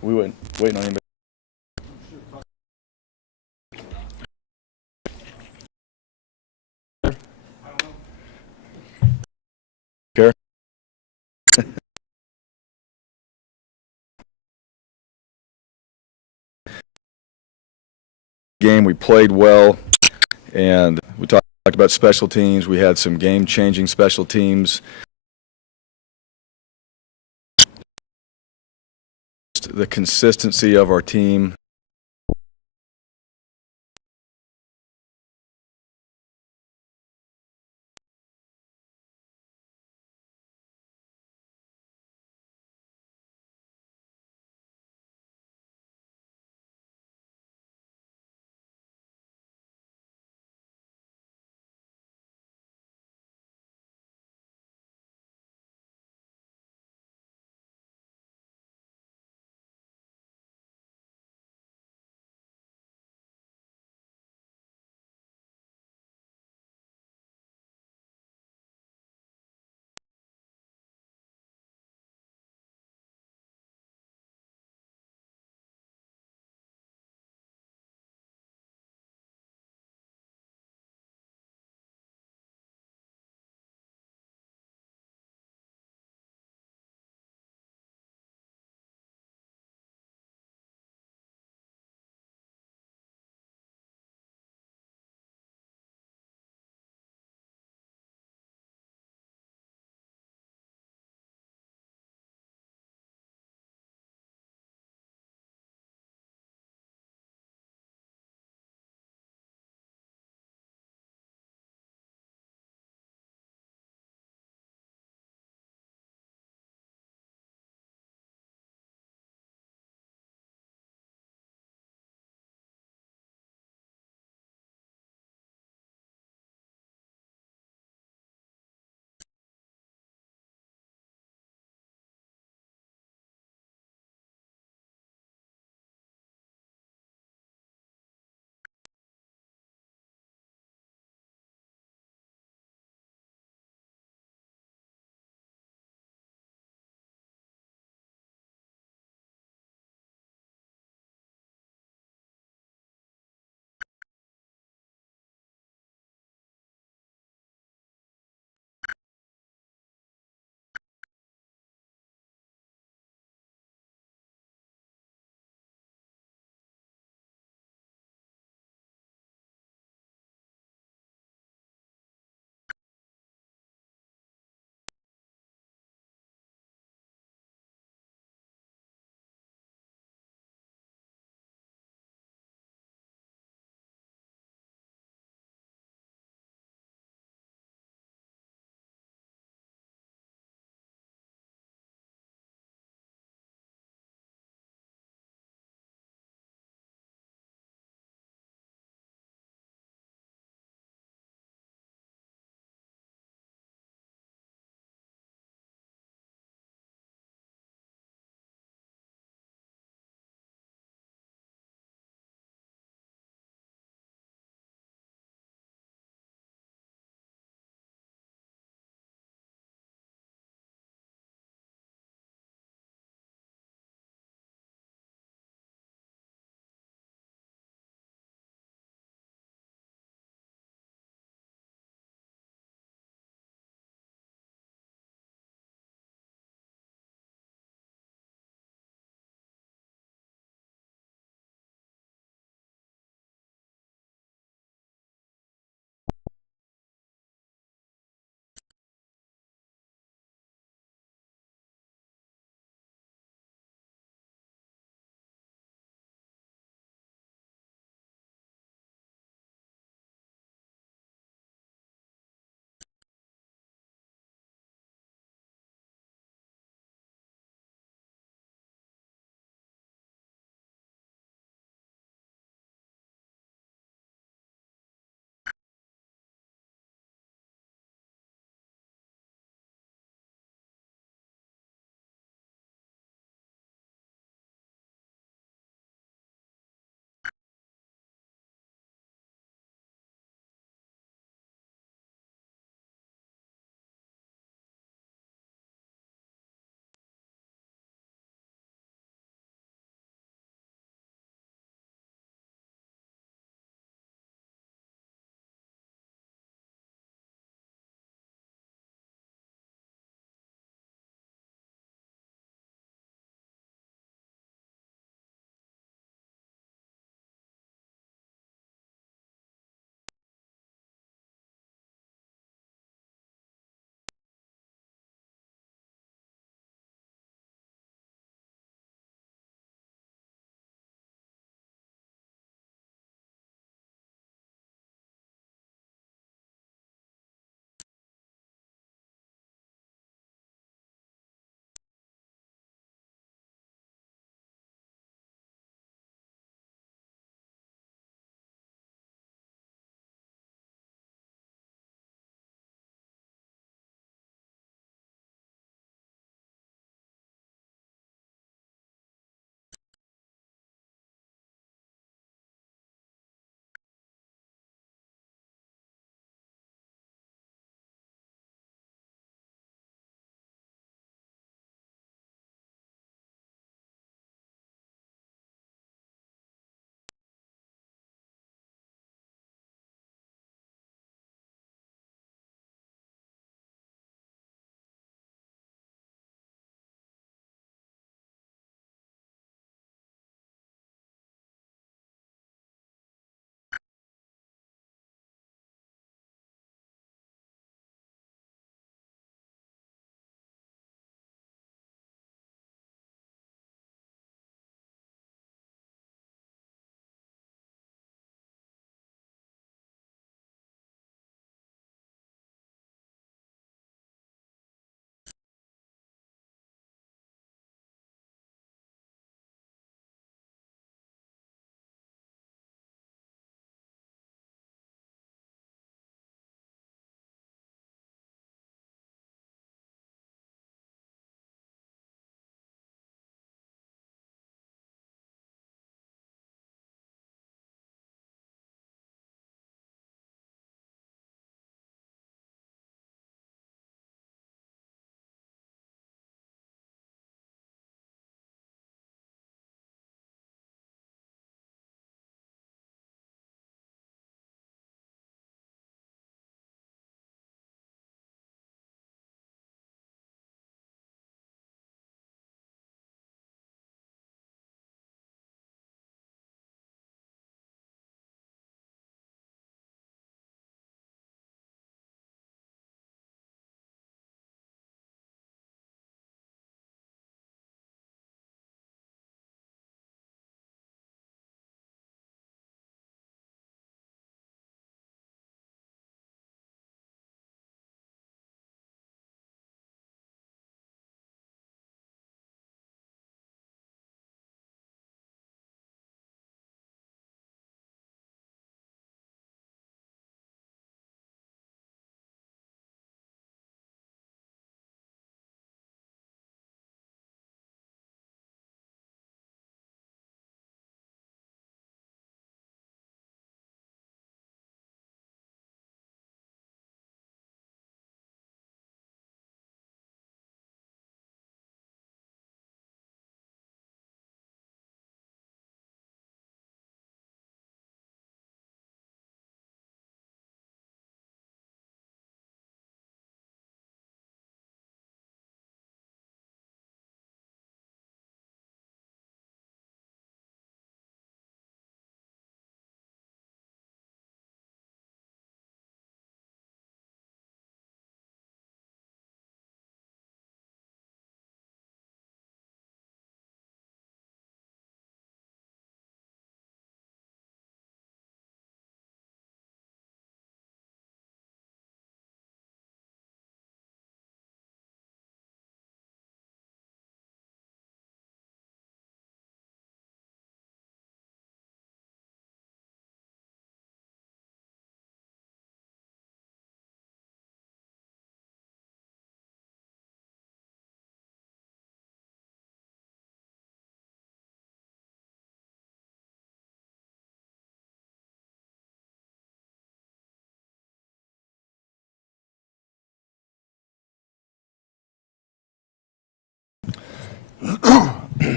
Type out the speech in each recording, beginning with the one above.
We waiting on anybody. Care? Game, we played well, and we talked about special teams. We had some game-changing special teams. The consistency of our team.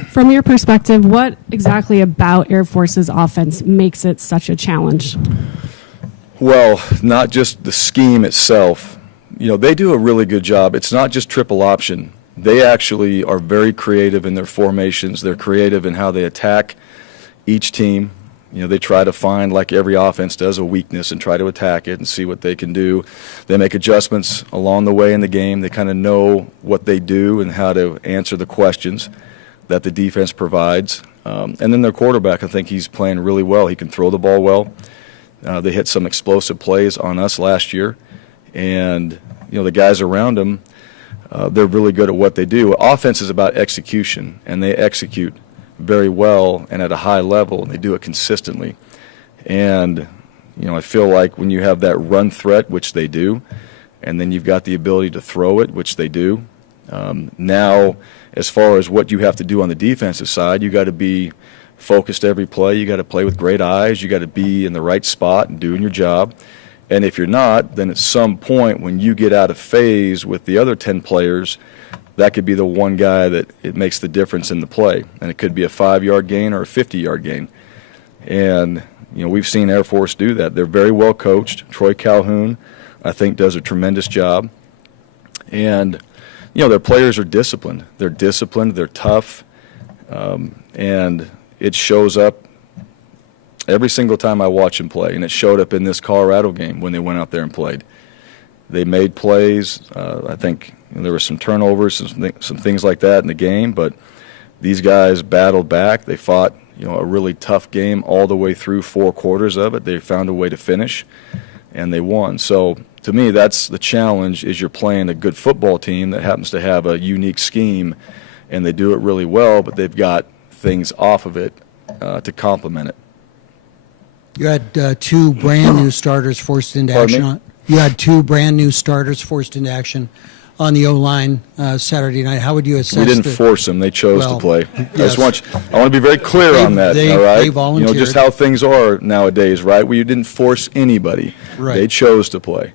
From your perspective, what exactly about Air Force's offense makes it such a challenge? Well, not just the scheme itself. They do a really good job. It's not just triple option. They actually are very creative in their formations. They're creative in how they attack each team. They try to find, like every offense does, a weakness and try to attack it and see what they can do. They make adjustments along the way in the game. They kind of know what they do and how to answer the questions that the defense provides. And then their quarterback, I think he's playing really well. He can throw the ball well. They hit some explosive plays on us last year. And, the guys around him, they're really good at what they do. Offense is about execution, and they execute very well and at a high level, and they do it consistently. And, I feel like when you have that run threat, which they do, and then you've got the ability to throw it, which they do, now as far as what you have to do on the defensive side, you got to be focused every play. You got to play with great eyes. You got to be in the right spot and doing your job. And if you're not, then at some point when you get out of phase with the other 10 players, that could be the one guy that it makes the difference in the play. And it could be a 5-yard gain or a 50-yard gain. And, we've seen Air Force do that. They're very well coached. Troy Calhoun, I think, does a tremendous job. And, their players are disciplined. They're disciplined. They're tough. And it shows up every single time I watch them play, and it showed up in this Colorado game when they went out there and played. They made plays. I think there were some turnovers, some things like that in the game, but these guys battled back. They fought, a really tough game all the way through 4 quarters of it. They found a way to finish, and they won. So to me, that's the challenge, is you're playing a good football team that happens to have a unique scheme, and they do it really well, but they've got things off of it to complement it. You had 2 brand new starters forced into action. You had 2 brand new starters forced into action on the O-line Saturday night. How would you assess? We didn't force them; they chose to play. Yes. I want to be very clear on that. All right, they volunteered. Just how things are nowadays, right? Where you didn't force anybody; they chose to play.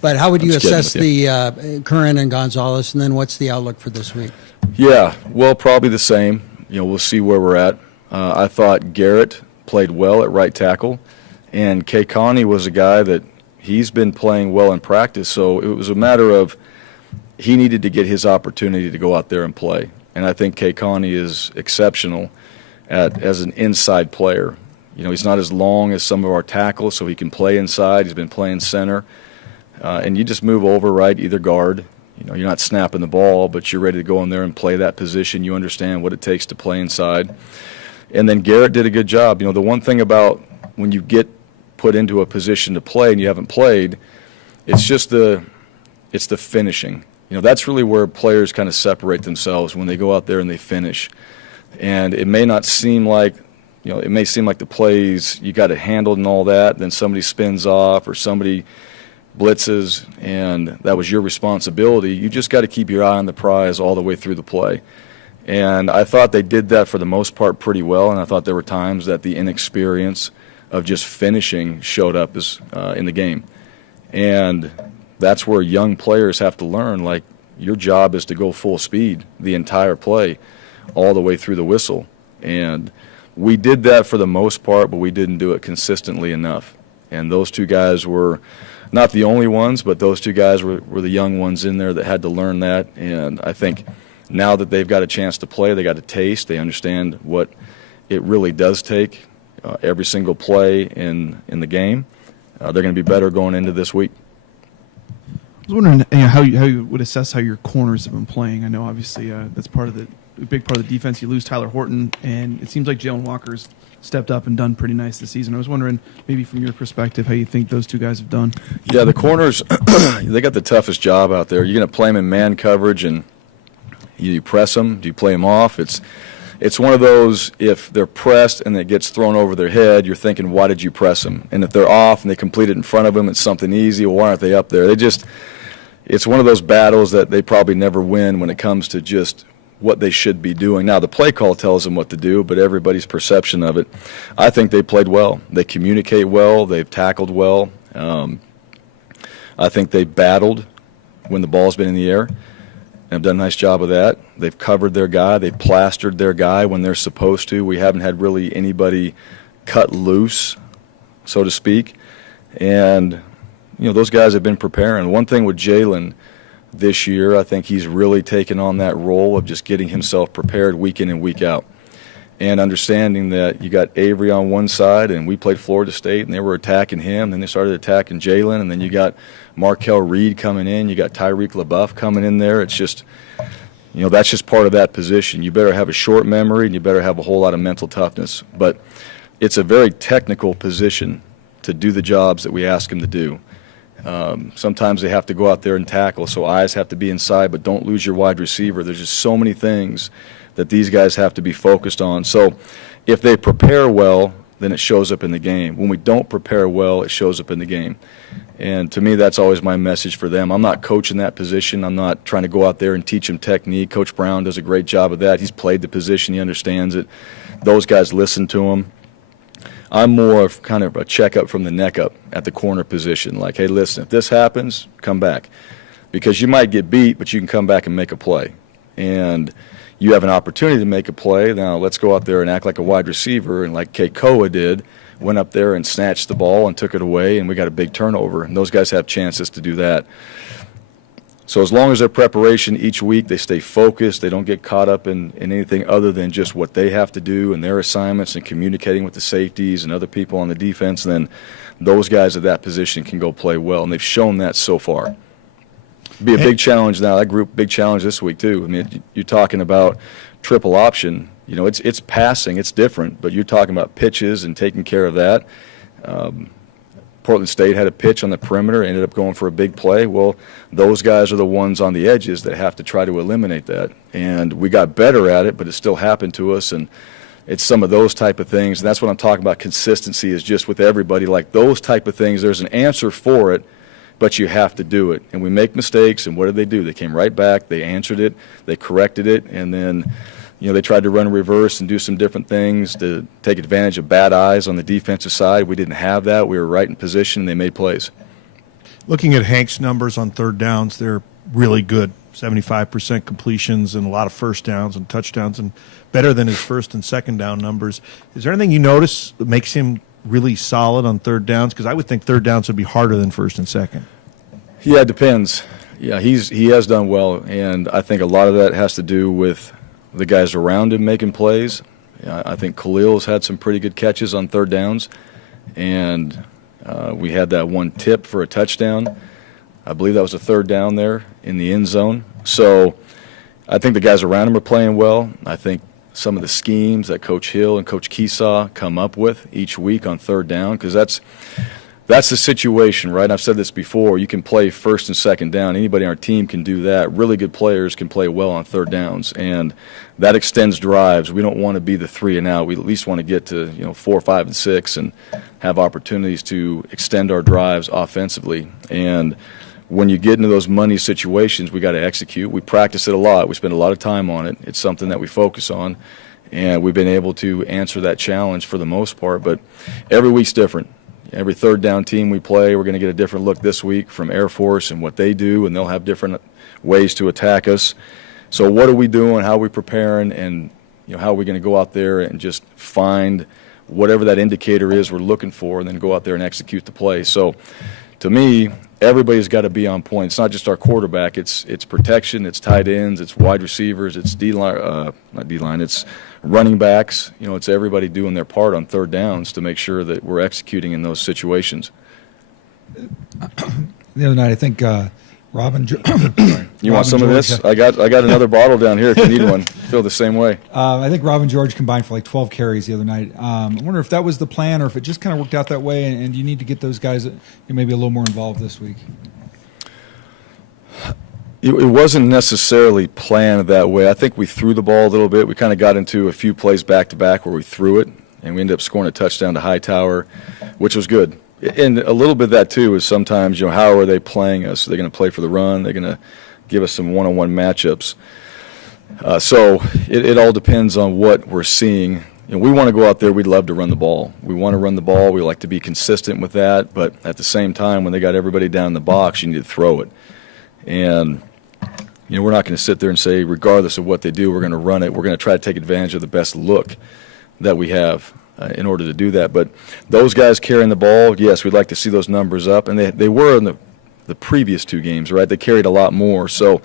But how would you assess the Curran and Gonzalez, and then what's the outlook for this week? Yeah, well, probably the same. We'll see where we're at. I thought Garrett played well at right tackle, and K. Connie was a guy that he's been playing well in practice, so it was a matter of he needed to get his opportunity to go out there and play. And I think K. Connie is exceptional as an inside player. He's not as long as some of our tackles, so he can play inside. He's been playing center. And you just move over, right, either guard. You're not snapping the ball, but you're ready to go in there and play that position. You understand what it takes to play inside. And then Garrett did a good job. The one thing about when you get put into a position to play and you haven't played, it's the finishing. That's really where players kind of separate themselves, when they go out there and they finish. And it may not seem like, it may seem like the plays you got it handled and all that, then somebody spins off or somebody blitzes, and that was your responsibility. You just got to keep your eye on the prize all the way through the play. And I thought they did that for the most part pretty well, and I thought there were times that the inexperience of just finishing showed up in the game. And that's where young players have to learn, like, your job is to go full speed the entire play all the way through the whistle. And we did that for the most part, but we didn't do it consistently enough. And those 2 guys were not the only ones, but those 2 guys were the young ones in there that had to learn that. And I think now that they've got a chance to play, they got a taste, they understand what it really does take every single play in the game. They're going to be better going into this week. I was wondering how you would assess how your corners have been playing. I know obviously that's a big part of the defense. You lose Tyler Horton, and it seems like Jalen Walker's stepped up and done pretty nice this season. I was wondering, maybe from your perspective, how you think those 2 guys have done. Yeah, the corners, they got the toughest job out there. You're going to play them in man coverage, and you press them. Do you play them off? It's one of those, if they're pressed and it gets thrown over their head, you're thinking, why did you press them? And if they're off and they complete it in front of them, it's something easy. Well, why aren't they up there? It's one of those battles that they probably never win when it comes to just what they should be doing. Now, the play call tells them what to do, but everybody's perception of it. I think they played well. They communicate well. They've tackled well. I think they battled when the ball's been in the air. have done a nice job of that. They've covered their guy. They've plastered their guy when they're supposed to. We haven't had really anybody cut loose, so to speak. And, those guys have been preparing. One thing with Jalen this year, I think he's really taken on that role of just getting himself prepared week in and week out. And understanding that you got Avery on one side, and we played Florida State, and they were attacking him. Then they started attacking Jalen, and then you got Markel Reed coming in. You got Tyreek LaBeouf coming in there. It's just, that's just part of that position. You better have a short memory, and you better have a whole lot of mental toughness. But it's a very technical position to do the jobs that we ask them to do. Sometimes they have to go out there and tackle, so eyes have to be inside, but don't lose your wide receiver. There's just so many things that these guys have to be focused on. So if they prepare well, then it shows up in the game. When we don't prepare well, it shows up in the game. And to me, that's always my message for them. I'm not coaching that position. I'm not trying to go out there and teach them technique. Coach Brown does a great job of that. He's played the position. He understands it. Those guys listen to him. I'm more of kind of a checkup from the neck up at the corner position. Like, hey, listen, if this happens, come back. Because you might get beat, but you can come back and make a play. And you have an opportunity to make a play. Now let's go out there and act like a wide receiver. And like Keikoa did, went up there and snatched the ball and took it away, and we got a big turnover. And those guys have chances to do that. So as long as their preparation each week, they stay focused, they don't get caught up in anything other than just what they have to do and their assignments and communicating with the safeties and other people on the defense, then those guys at that position can go play well. And they've shown that so far. Be a big challenge now. That group, big challenge this week too. I mean, you're talking about triple option. It's passing, it's different, but you're talking about pitches and taking care of that. Portland State had a pitch on the perimeter, ended up going for a big play. Well, those guys are the ones on the edges that have to try to eliminate that. And we got better at it, but it still happened to us. And it's some of those type of things. And that's what I'm talking about. Consistency is just with everybody. Like those type of things, there's an answer for it, but you have to do it. And we make mistakes, and what did they do? They came right back, they answered it, they corrected it, and then they tried to run reverse and do some different things to take advantage of bad eyes on the defensive side. We didn't have that. We were right in position, and they made plays. Looking at Hank's numbers on third downs, they're really good. 75% completions and a lot of first downs and touchdowns, and better than his first and second down numbers. Is there anything you notice that makes him really solid on third downs? Because I would think third downs would be harder than first and second. Yeah, it depends. Yeah, he has done well, and I think a lot of that has to do with the guys around him making plays. I think Khalil's had some pretty good catches on third downs, and we had that one tip for a touchdown. I believe that was a third down there in the end zone. So I think the guys around him are playing well. I think some of the schemes that Coach Hill and Coach Keesaw come up with each week on third down, because that's the situation, right? I've said this before. You can play first and second down. Anybody on our team can do that. Really good players can play well on third downs, and that extends drives. We don't want to be the 3 and out. We at least want to get to 4, 5, and 6 and have opportunities to extend our drives offensively. And when you get into those money situations, we got to execute. We practice it a lot. We spend a lot of time on it. It's something that we focus on, and we've been able to answer that challenge for the most part. But every week's different. Every third down team we play, we're going to get a different look this week from Air Force and what they do, and they'll have different ways to attack us. So what are we doing, how are we preparing, and how are we going to go out there and just find whatever that indicator is we're looking for and then go out there and execute the play. So to me, everybody's got to be on point. It's not just our quarterback. It's protection, it's tight ends, it's wide receivers, it's not D-line, it's running backs. It's everybody doing their part on third downs to make sure that we're executing in those situations. The other night, I think Robin. You want some of this? I got another bottle down here if you need one. Feel the same way. I think Robin George combined for like 12 carries the other night. I wonder if that was the plan or if it just kind of worked out that way, and you need to get those guys maybe a little more involved this week. It wasn't necessarily planned that way. I think we threw the ball a little bit. We kind of got into a few plays back-to-back where we threw it, and we ended up scoring a touchdown to Hightower, which was good. And a little bit of that, too, is sometimes, how are they playing us? Are they going to play for the run? They're going to give us some one-on-one matchups. So it all depends on what we're seeing. We want to go out there. We'd love to run the ball. We want to run the ball. We like to be consistent with that. But at the same time, when they got everybody down in the box, you need to throw it. And we're not going to sit there and say, regardless of what they do, we're going to run it. We're going to try to take advantage of the best look that we have in order to do that. But those guys carrying the ball, yes, we'd like to see those numbers up. And they were in the previous 2 games, right? They carried a lot more. So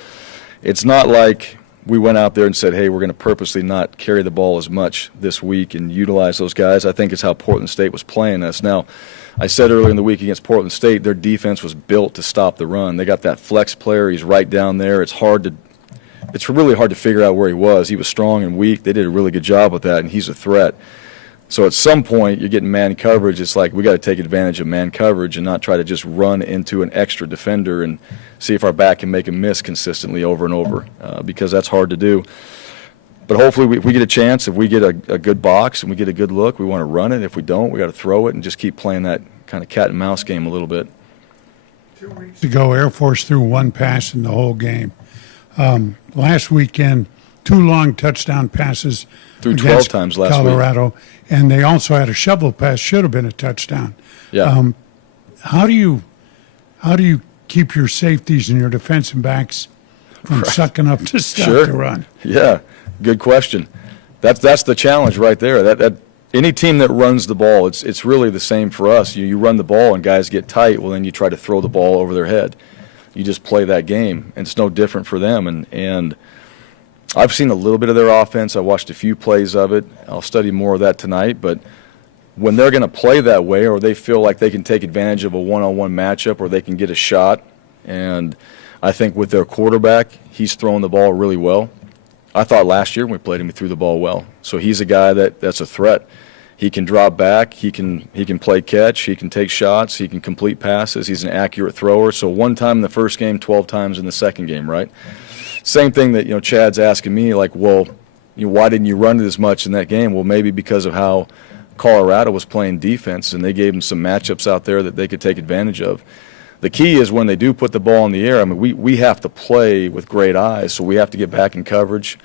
it's not like we went out there and said, hey, we're going to purposely not carry the ball as much this week and utilize those guys. I think it's how Portland State was playing us. Now, I said earlier in the week against Portland State, their defense was built to stop the run. They got that flex player. He's right down there. It's really hard to figure out where he was. He was strong and weak. They did a really good job with that, and he's a threat. So at some point, you're getting man coverage. It's like we got to take advantage of man coverage and not try to just run into an extra defender and see if our back can make a miss consistently over and over, because that's hard to do. But hopefully we get a chance. If we get a good box and we get a good look, we want to run it. If we don't, we got to throw it and just keep playing that kind of cat and mouse game a little bit. 2 weeks ago, Air Force threw 1 pass in the whole game. Last weekend, 2 long touchdown passes Threw 12 against times last Colorado, and they also had a shovel pass, should have been a touchdown. Yeah. How do you keep your safeties and your defensive backs from sucking up to stop the run? Yeah, good question. That's the challenge right there. That any team that runs the ball, it's really the same for us. You run the ball and guys get tight, well then you try to throw the ball over their head. You just play that game, and it's no different for them. And I've seen a little bit of their offense. I watched a few plays of it. I'll study more of that tonight. But when they're going to play that way, or they feel like they can take advantage of a one-on-one matchup, or they can get a shot, and I think with their quarterback, he's throwing the ball really well. I thought last year when we played him, he threw the ball well. So he's a guy that's a threat. He can drop back. He can play catch. He can take shots. He can complete passes. He's an accurate thrower. So 1 time in the first game, 12 times in the second game, right? Same thing that Chad's asking me, like, well, why didn't you run it as much in that game? Well, maybe because of how Colorado was playing defense, and they gave them some matchups out there that they could take advantage of. The key is when they do put the ball in the air, I mean, we have to play with great eyes, so we have to get back in coverage.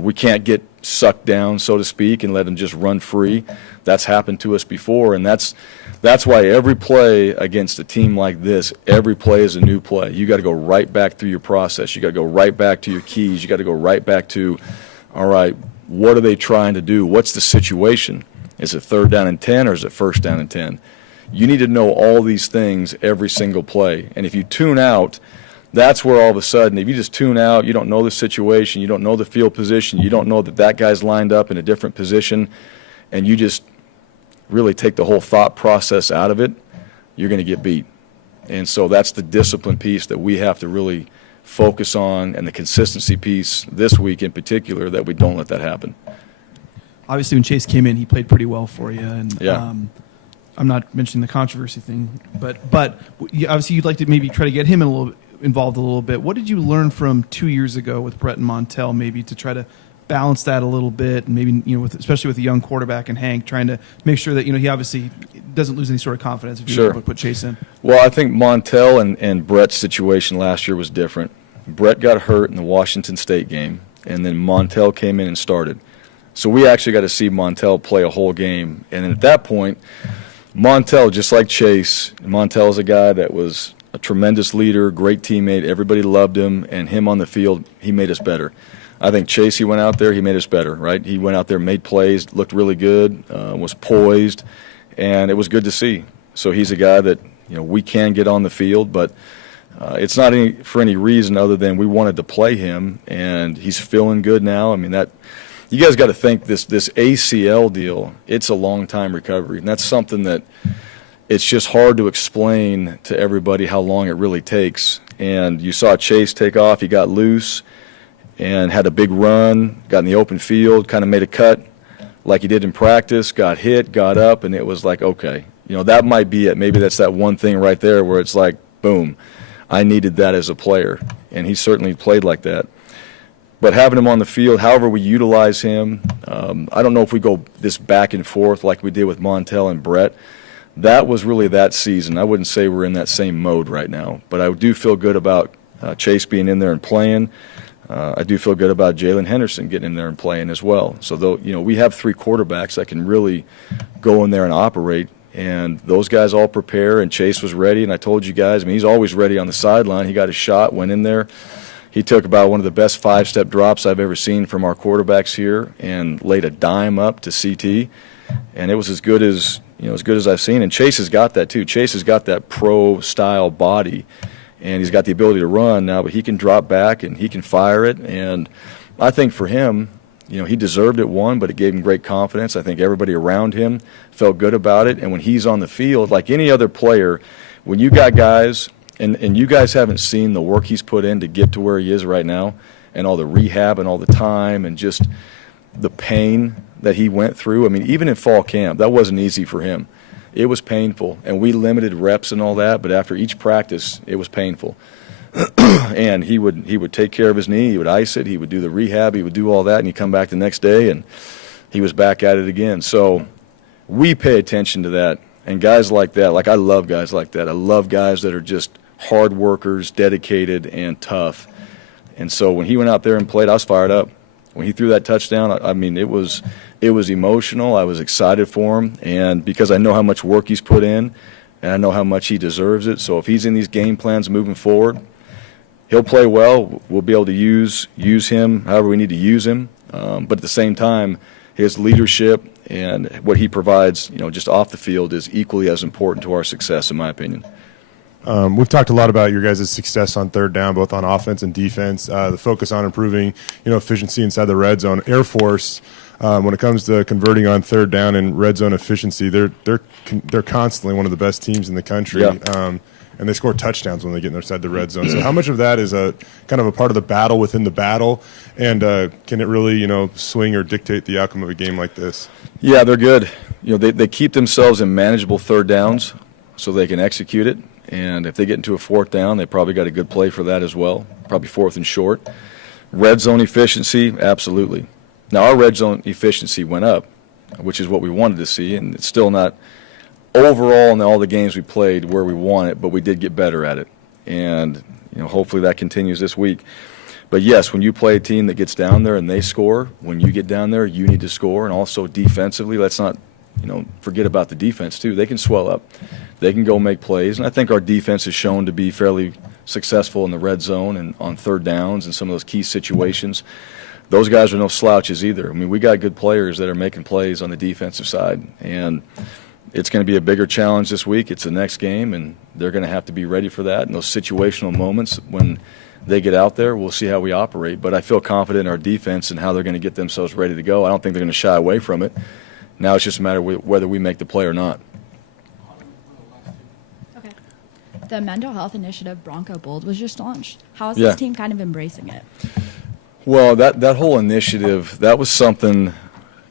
We can't get sucked down, so to speak, and let them just run free. That's happened to us before, and that's why every play against a team like this, every play is a new play. You got to go right back through your process. You got to go right back to your keys. You got to go right back to, all right, what are they trying to do? What's the situation? Is it 3rd down and 10, or is it 1st down and 10? You need to know all these things every single play. And if you tune out, that's where all of a sudden, if you just tune out, you don't know the situation, you don't know the field position, you don't know that guy's lined up in a different position, and you just really take the whole thought process out of it, you're going to get beat. And so that's the discipline piece that we have to really focus on, and the consistency piece this week in particular, that we don't let that happen. Obviously, when Chase came in, he played pretty well for you. And Yeah. I'm not mentioning the controversy thing, but obviously you'd like to maybe try to get him involved a little bit. What did you learn from 2 years ago with Brett and Montel, maybe to try to balance that a little bit, and maybe especially with a young quarterback and Hank, trying to make sure that he obviously doesn't lose any sort of confidence if you Sure. put Chase in? Well, I think Montel and Brett's situation last year was different. Brett got hurt in the Washington State game, and then Montel came in and started. So we actually got to see Montel play a whole game. And at that point, Montel, just like Chase, Montel's a guy that was a tremendous leader, great teammate. Everybody loved him, and him on the field, he made us better. I think Chase, he went out there, he made us better, right? He went out there, made plays, looked really good, was poised, and it was good to see. So he's a guy that we can get on the field, but it's not for any reason other than we wanted to play him, and he's feeling good now. I mean, you guys got to think this ACL deal, it's a long time recovery, and that's something that it's just hard to explain to everybody how long it really takes. And you saw Chase take off, he got loose and had a big run, got in the open field, kind of made a cut like he did in practice, got hit, got up, and it was like, okay, that might be it. Maybe that's that one thing right there where it's like, boom, I needed that as a player, and he certainly played like that. But having him on the field, however we utilize him, I don't know if we go this back and forth like we did with Montel and Brett. That was really that season. I wouldn't say we're in that same mode right now, but I do feel good about Chase being in there and playing. I do feel good about Jalen Henderson getting in there and playing as well. So we have 3 quarterbacks that can really go in there and operate, and those guys all prepare, and Chase was ready. And I told you guys, I mean, he's always ready on the sideline. He got his shot, went in there. He took about one of the best 5-step drops I've ever seen from our quarterbacks here and laid a dime up to CT, and it was as good as I've seen. And Chase has got that too. Chase has got that pro-style body, and he's got the ability to run now, but he can drop back and he can fire it. And I think for him, he deserved it, one, but it gave him great confidence. I think everybody around him felt good about it. And when he's on the field, like any other player, when you got guys, and you guys haven't seen the work he's put in to get to where he is right now, and all the rehab and all the time and just the pain that he went through. I mean, even in fall camp, that wasn't easy for him. It was painful, and we limited reps and all that, but after each practice, it was painful. And he would take care of his knee, he would ice it, he would do the rehab, he would do all that, and he'd come back the next day, and he was back at it again. So we pay attention to that, and guys like that, like I love guys like that. I love guys that are just hard workers, dedicated, and tough. And so when he went out there and played, I was fired up. When he threw that touchdown, I mean, it was emotional. I was excited for him, and because I know how much work he's put in, and I know how much he deserves it. So if he's in these game plans moving forward, he'll play well. We'll be able to use him however we need to use him. But at the same time, his leadership and what he provides, just off the field is equally as important to our success, in my opinion. We've talked a lot about your guys' success on third down, both on offense and defense. The focus on improving, efficiency inside the red zone. Air Force, when it comes to converting on third down and red zone efficiency, they're constantly one of the best teams in the country. Yeah. And they score touchdowns when they get inside the red zone. So how much of that is a kind of a part of the battle within the battle, and can it really swing or dictate the outcome of a game like this? Yeah, they're good. They keep themselves in manageable third downs so they can execute it. And if they get into a fourth down, they probably got a good play for that as well, probably fourth and short. Red zone efficiency, absolutely. Now, our red zone efficiency went up, which is what we wanted to see, and it's still not overall in all the games we played where we want it, but we did get better at it. And, hopefully that continues this week. But, yes, when you play a team that gets down there and they score, when you get down there, you need to score. And also defensively, let's not forget about the defense, too. They can swell up. They can go make plays. And I think our defense has shown to be fairly successful in the red zone and on third downs and some of those key situations. Those guys are no slouches either. I mean, we got good players that are making plays on the defensive side. And it's going to be a bigger challenge this week. It's the next game, and they're going to have to be ready for that. And those situational moments when they get out there, we'll see how we operate. But I feel confident in our defense and how they're going to get themselves ready to go. I don't think they're going to shy away from it. Now it's just a matter of whether we make the play or not. Okay. The mental health initiative Bronco Bold was just launched. How is Yeah. this team kind of embracing it? Well, that whole initiative, that was something,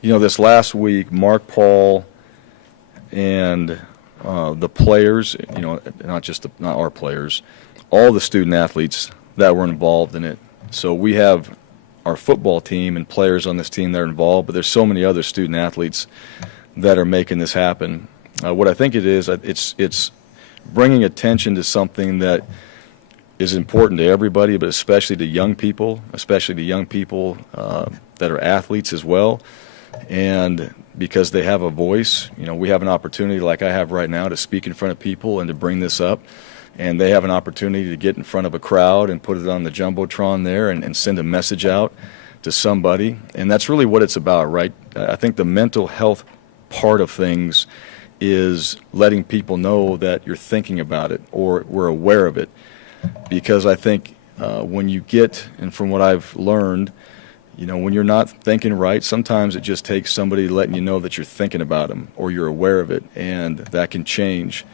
this last week, Mark Paul and the players, not our players, all the student athletes that were involved in it. So we have our football team and players on this team that are involved, but there's so many other student athletes that are making this happen. What I think it is, it's bringing attention to something that is important to everybody, but especially to young people, that are athletes as well. And because they have a voice, we have an opportunity like I have right now to speak in front of people and to bring this up. And they have an opportunity to get in front of a crowd and put it on the Jumbotron there and send a message out to somebody. And that's really what it's about, right? I think the mental health part of things is letting people know that you're thinking about it or we're aware of it. Because I think when you get, and from what I've learned, when you're not thinking right, sometimes it just takes somebody letting you know that you're thinking about them or you're aware of it, and that can change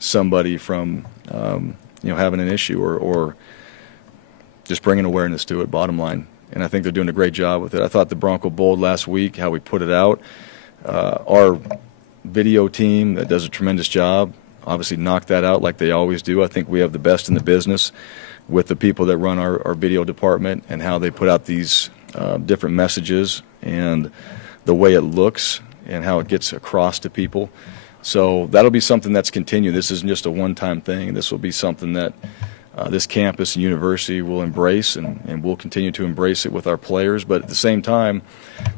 somebody from having an issue or just bringing awareness to it, bottom line. And I think they're doing a great job with it. I thought the Bronco Bold last week, how we put it out, our video team that does a tremendous job obviously knocked that out like they always do. I think we have the best in the business with the people that run our video department and how they put out these different messages and the way it looks and how it gets across to people. So that'll be something that's continued. This isn't just a one-time thing. This will be something that this campus and university will embrace, and we'll continue to embrace it with our players. But at the same time,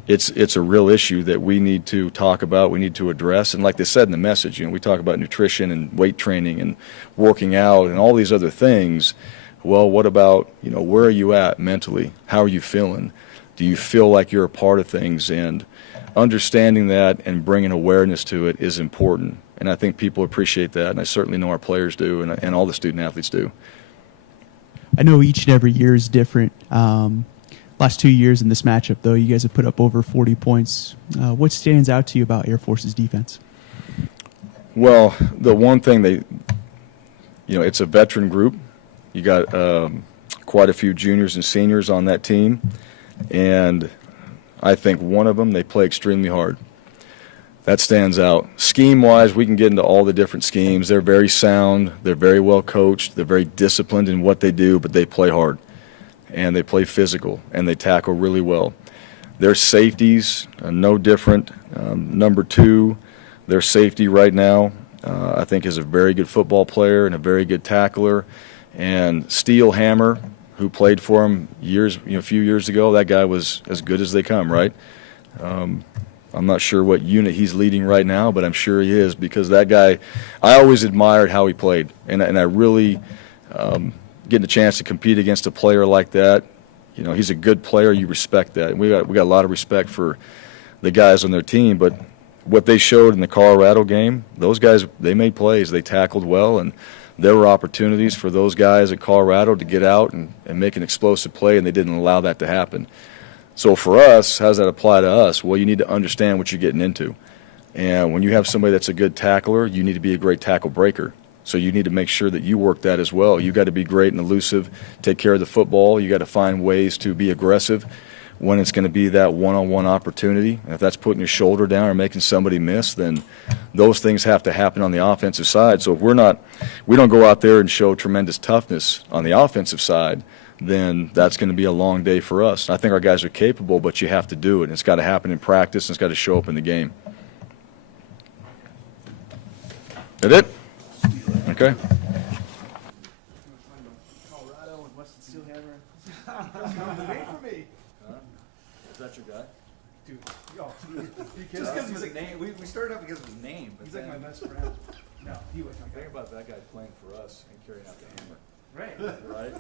it's a real issue that we need to talk about, we need to address. And like they said in the message, we talk about nutrition and weight training and working out and all these other things. Well, what about, where are you at mentally? How are you feeling? Do you feel like you're a part of things? And understanding that and bringing awareness to it is important. And I think people appreciate that, and I certainly know our players do, and all the student athletes do. I know each and every year is different. Last 2 years in this matchup, though, you guys have put up over 40 points. What stands out to you about Air Force's defense? Well, the one thing it's a veteran group. You got quite a few juniors and seniors on that team, and I think one of them, they play extremely hard. That stands out. Scheme-wise, we can get into all the different schemes. They're very sound. They're very well coached. They're very disciplined in what they do, but they play hard. And they play physical, and they tackle really well. Their safeties, no different. Number 2, their safety right now, I think is a very good football player and a very good tackler. And Steel Hammer, who played for him a few years ago, that guy was as good as they come, right? I'm not sure what unit he's leading right now, but I'm sure he is, because that guy, I always admired how he played, and I really getting a chance to compete against a player like that. He's a good player. You respect that. And we got a lot of respect for the guys on their team, but what they showed in the Colorado game, those guys, they made plays. They tackled well, and there were opportunities for those guys at Colorado to get out and make an explosive play, and they didn't allow that to happen. So for us, how does that apply to us? Well, you need to understand what you're getting into. And when you have somebody that's a good tackler, you need to be a great tackle breaker. So you need to make sure that you work that as well. You got to be great and elusive, take care of the football. You got to find ways to be aggressive when it's going to be that one-on-one opportunity. And if that's putting your shoulder down or making somebody miss, then those things have to happen on the offensive side. So if we don't go out there and show tremendous toughness on the offensive side, then that's going to be a long day for us. I think our guys are capable, but you have to do it. It's got to happen in practice, and it's got to show up in the game. That it? Okay. Colorado and Weston Steelhammer. Is that your guy? Dude, just because of his name. We started out because of his name. But he's like my best friend. No, he was. Think about that guy playing for us and carrying out the hammer. Right.